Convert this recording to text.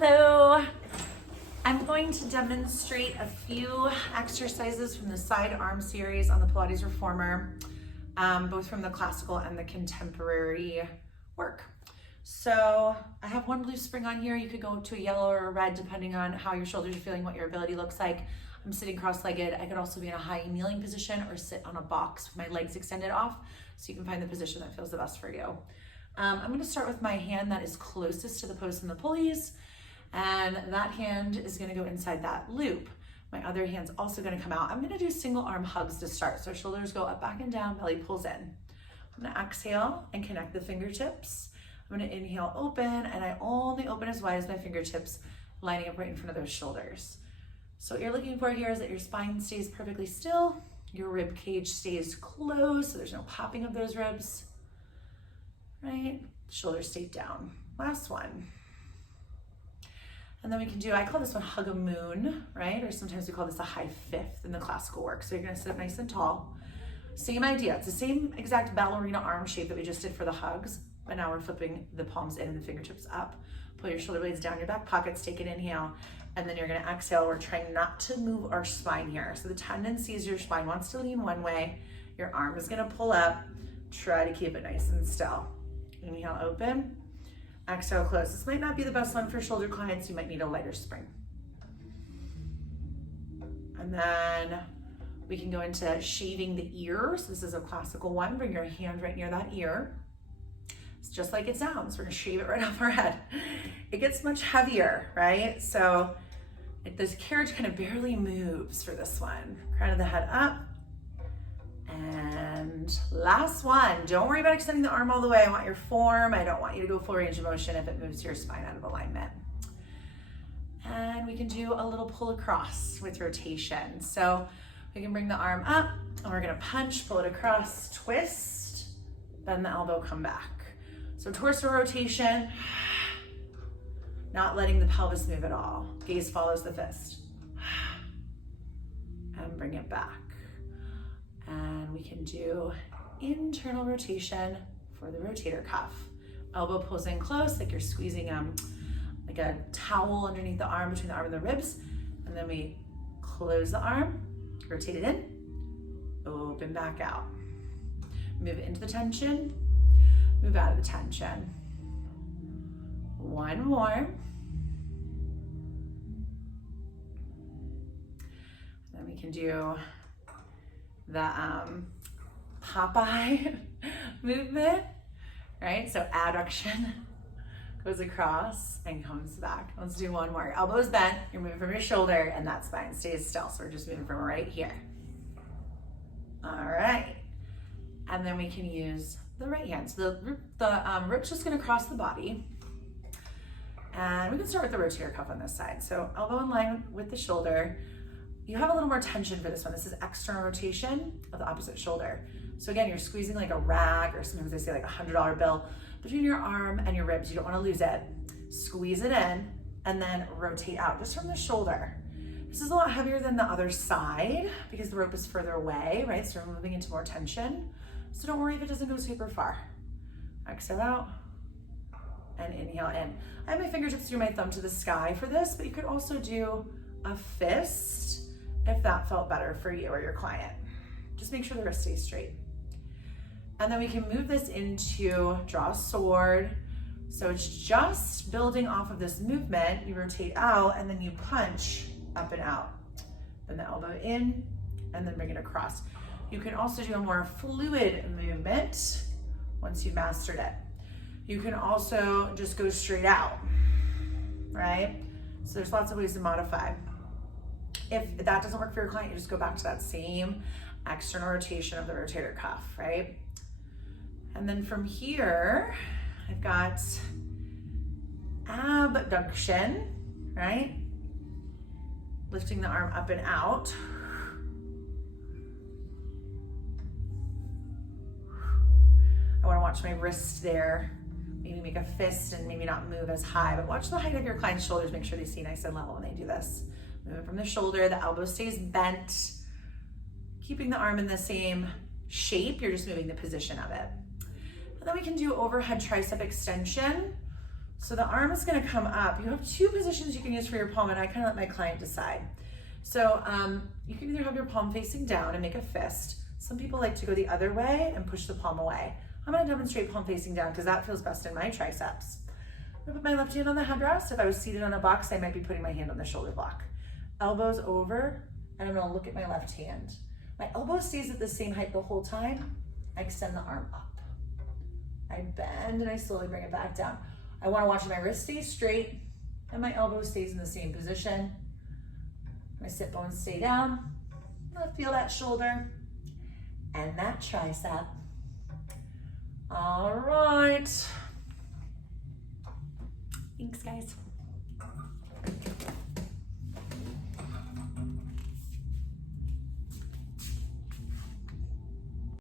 Hello. I'm going to demonstrate a few exercises from the side arm series on the Pilates Reformer, both from the classical and the contemporary work. So I have one blue spring on here. You could go to a yellow or a red depending on how your shoulders are feeling, what your ability looks like. I'm sitting cross-legged. I could also be in a high kneeling position or sit on a box with my legs extended off, so you can find the position that feels the best for you. I'm going to start with my hand that is closest to the posts and the pulleys, and that hand is going to go inside that loop. My other hand's also going to come out. I'm going to do single arm hugs to start. So shoulders go up, back, and down, belly pulls in. I'm going to exhale and connect the fingertips. I'm going to inhale, open, and I only open as wide as my fingertips, lining up right in front of those shoulders. So what you're looking for here is that your spine stays perfectly still, your rib cage stays closed, so there's no popping of those ribs, right? Shoulders stay down. Last one. And then we can do, I call this one hug a moon, right? Or sometimes we call this a high fifth in the classical work. So you're gonna sit up nice and tall. Same idea, it's the same exact ballerina arm shape that we just did for the hugs, but now we're flipping the palms in and the fingertips up. Pull your shoulder blades down your back pockets, take an inhale, and then you're gonna exhale. We're trying not to move our spine here. So the tendency is your spine wants to lean one way, your arm is gonna pull up, try to keep it nice and still. Inhale, open. Exhale, close. This might not be the best one for shoulder clients. You might need a lighter spring. And then we can go into shaving the ear. So this is a classical one. Bring your hand right near that ear. It's just like it sounds. We're gonna shave it right off our head. It gets much heavier, right? So this carriage kind of barely moves for this one. Crown of the head up. And last one, don't worry about extending the arm all the way. I want your form. I don't want you to go full range of motion if it moves your spine out of alignment. And we can do a little pull across with rotation. So we can bring the arm up and we're gonna punch, pull it across, twist, bend the elbow, come back. So torso rotation, not letting the pelvis move at all. Gaze follows the fist. And bring it back. And we can do internal rotation for the rotator cuff. Elbow pulls in close, like you're squeezing like a towel underneath the arm, between the arm and the ribs. And then we close the arm, rotate it in, open back out. Move into the tension, move out of the tension. One more. Then we can do the Popeye movement, right? So adduction goes across and comes back. Let's do one more. Elbows bent, you're moving from your shoulder and that spine stays still. So we're just moving from right here. All right. And then we can use the right hand. So the rope's just gonna cross the body. And we can start with the rotator cuff on this side. So elbow in line with the shoulder. You have a little more tension for this one. This is external rotation of the opposite shoulder. So again, you're squeezing like a rag, or sometimes they say like a $100 bill between your arm and your ribs. You don't want to lose it. Squeeze it in and then rotate out just from the shoulder. This is a lot heavier than the other side because the rope is further away, right? So we're moving into more tension. So don't worry if it doesn't go super far. Exhale out and inhale in. I have my fingertips through my thumb to the sky for this, but you could also do a fist if that felt better for you or your client. Just make sure the wrist stays straight. And then we can move this into draw a sword. So it's just building off of this movement. You rotate out and then you punch up and out. Bend the elbow in and then bring it across. You can also do a more fluid movement once you've mastered it. You can also just go straight out, right? So there's lots of ways to modify. If that doesn't work for your client, you just go back to that same external rotation of the rotator cuff, right? And then from here, I've got abduction, right? Lifting the arm up and out. I want to watch my wrist there. Maybe make a fist and maybe not move as high, but watch the height of your client's shoulders. Make sure they stay nice and level when they do this. Moving from the shoulder, the elbow stays bent. Keeping the arm in the same shape, you're just moving the position of it. And then we can do overhead tricep extension. So the arm is gonna come up. You have two positions you can use for your palm, and I kind of let my client decide. So you can either have your palm facing down and make a fist. Some people like to go the other way and push the palm away. I'm gonna demonstrate palm facing down because that feels best in my triceps. I'm gonna put my left hand on the headrest. If I was seated on a box, I might be putting my hand on the shoulder block. Elbows over, and I'm gonna look at my left hand. My elbow stays at the same height the whole time. I extend the arm up. I bend and I slowly bring it back down. I wanna watch my wrist stay straight and my elbow stays in the same position. My sit bones stay down. I feel that shoulder and that tricep. All right. Thanks, guys.